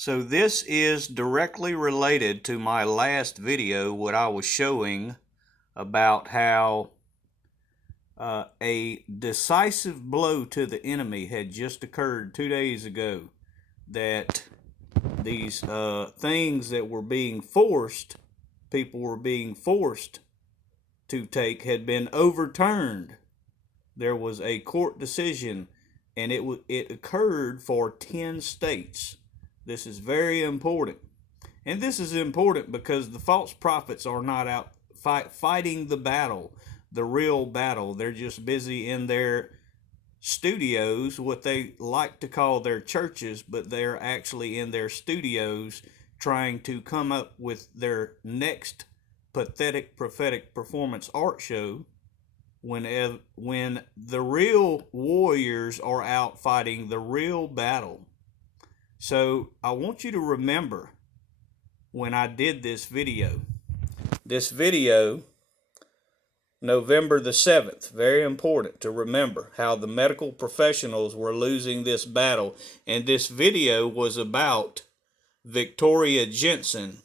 So this is directly related to my last video, what I was showing about how a decisive blow to the enemy had just occurred 2 days ago. That these things that were being forced, people were being forced to take, had been overturned. There was a court decision, and it occurred for 10 states. This is very important. And this is important because the false prophets are not out fighting the battle, the real battle. They're just busy in their studios, what they like to call their churches, but they're actually in their studios trying to come up with their next pathetic prophetic performance art show when the real warriors are out fighting the real battle. So I want you to remember when I did this video, November the 7th, very important to remember how the medical professionals were losing this battle. And this video was about Victoria Jensen.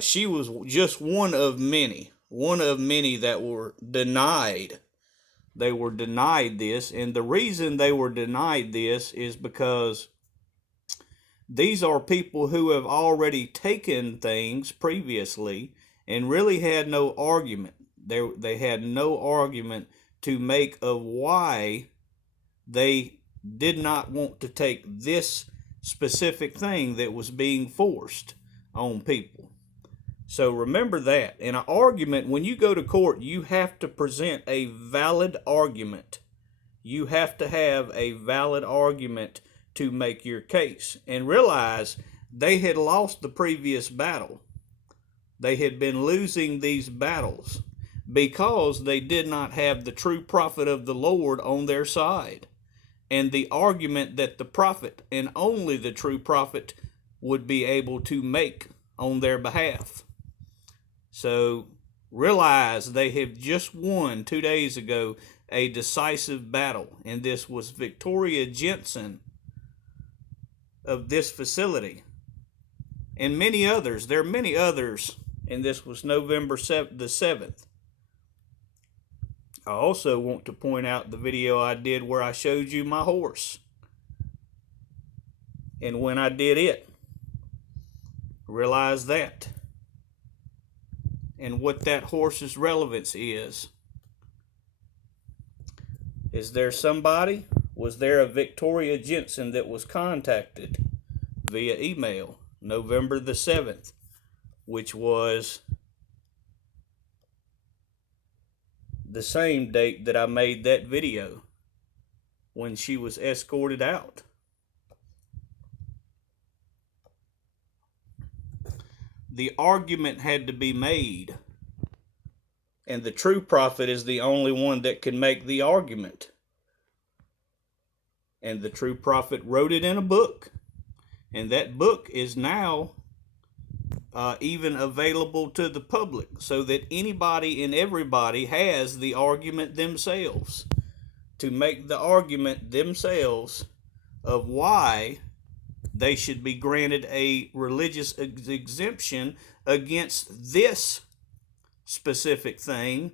She was just one of many that were denied. They were denied this, and the reason they were denied this is because these are people who have already taken things previously and really had no argument. They had no argument to make of why they did not want to take this specific thing that was being forced on people. So remember that. In an argument, when you go to court, you have to present a valid argument. You have to have a valid argument to make your case. And realize they had lost the previous battle. They had been losing these battles because they did not have the true prophet of the Lord on their side. And the argument that the prophet, and only the true prophet, would be able to make on their behalf. So realize they have just won 2 days ago a decisive battle, and this was Victoria Jensen of this facility, and many others. There are many others, and this was November the 7th. I also want to point out the video I did where I showed you my horse, and when I did it, realize that, and what that horse's relevance is. Is there somebody? Was there a Victoria Jensen that was contacted via email November the 7th, which was the same date that I made that video when she was escorted out? The argument had to be made, and the true prophet is the only one that can make the argument. And the true prophet wrote it in a book, and that book is now even available to the public, so that anybody and everybody has the argument themselves, to make the argument themselves of why they should be granted a religious exemption against this specific thing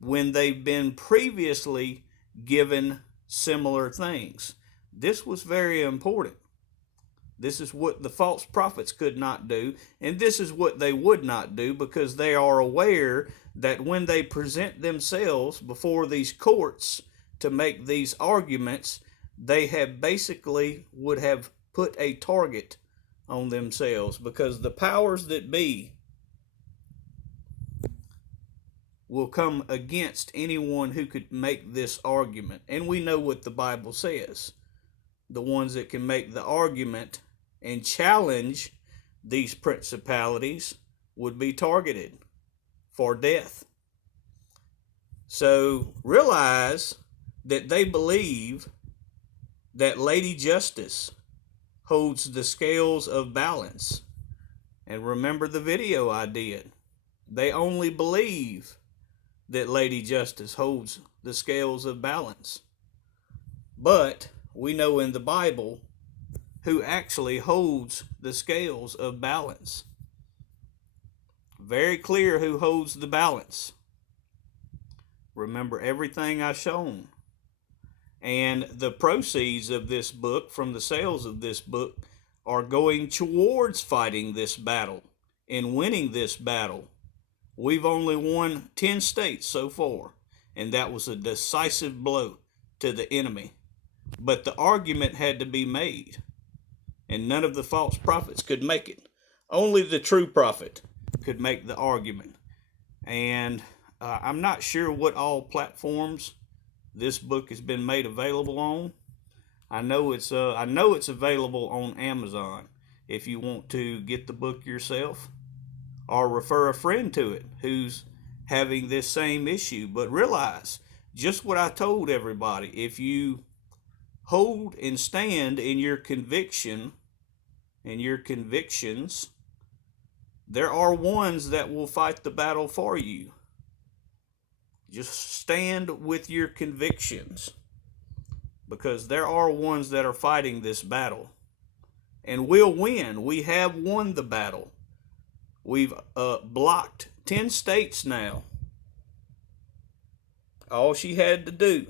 when they've been previously given similar things. This was very important. This is what the false prophets could not do, and this is what they would not do, because they are aware that when they present themselves before these courts to make these arguments, they have basically would have put a target on themselves, because the powers that be will come against anyone who could make this argument. And we know what the Bible says. The ones that can make the argument and challenge these principalities would be targeted for death. So realize that they believe that Lady Justice holds the scales of balance. And remember the video I did. They only believe that Lady Justice holds the scales of balance. But we know in the Bible who actually holds the scales of balance. Very clear who holds the balance. Remember everything I've shown. And the proceeds of this book, from the sales of this book, are going towards fighting this battle and winning this battle. We've only won 10 states so far, and that was a decisive blow to the enemy. But the argument had to be made, and none of the false prophets could make it. Only the true prophet could make the argument. And I'm not sure what all platforms this book has been made available on. I know it's available on Amazon if you want to get the book yourself, or refer a friend to it who's having this same issue. But realize just what I told everybody: if you hold and stand in your conviction and your convictions, there are ones that will fight the battle for you. Just stand with your convictions, because there are ones that are fighting this battle, and we'll win. We have won the battle. We've blocked 10 states now. All she had to do,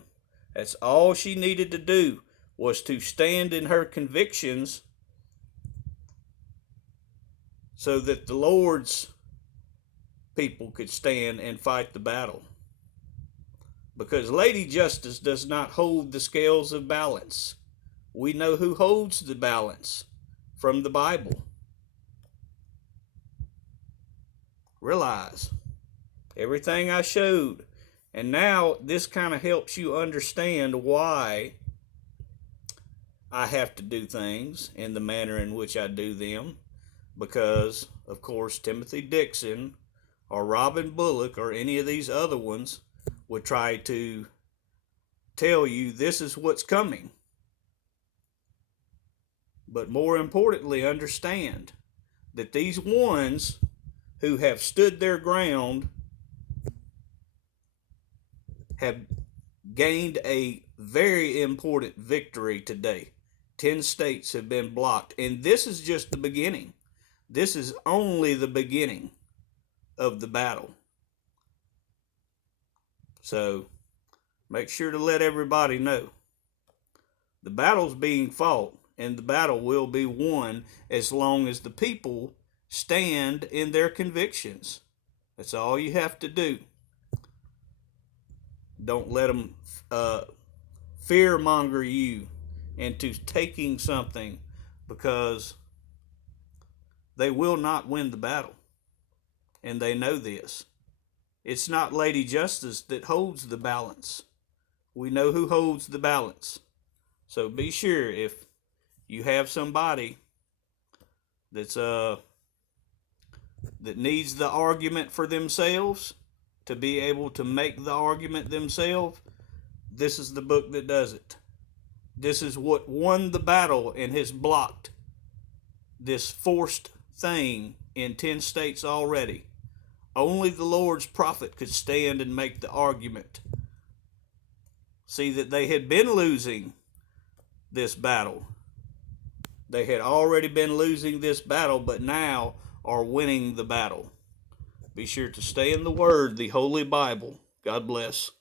that's all she needed to do, was to stand in her convictions, so that the Lord's people could stand and fight the battle. Because Lady Justice does not hold the scales of balance. We know who holds the balance from the Bible. Realize everything I showed. And now this kind of helps you understand why I have to do things in the manner in which I do them. Because, of course, Timothy Dixon or Robin Bullock or any of these other ones would try to tell you this is what's coming. But more importantly, understand that these ones who have stood their ground have gained a very important victory today. 10 states have been blocked, and this is just the beginning. This is only the beginning of the battle. So make sure to let everybody know the battle's being fought, and the battle will be won as long as the people stand in their convictions. That's all you have to do. Don't let them fear-monger you into taking something, because they will not win the battle, and they know this. It's not Lady Justice that holds the balance. We know who holds the balance. So be sure, if you have somebody that's that needs the argument for themselves, to be able to make the argument themselves, this is the book that does it. This is what won the battle and has blocked this forced thing in 10 states already. Only the Lord's prophet could stand and make the argument. See that they had been losing this battle. They had already been losing this battle, but now are winning the battle. Be sure to stay in the Word, the Holy Bible. God bless.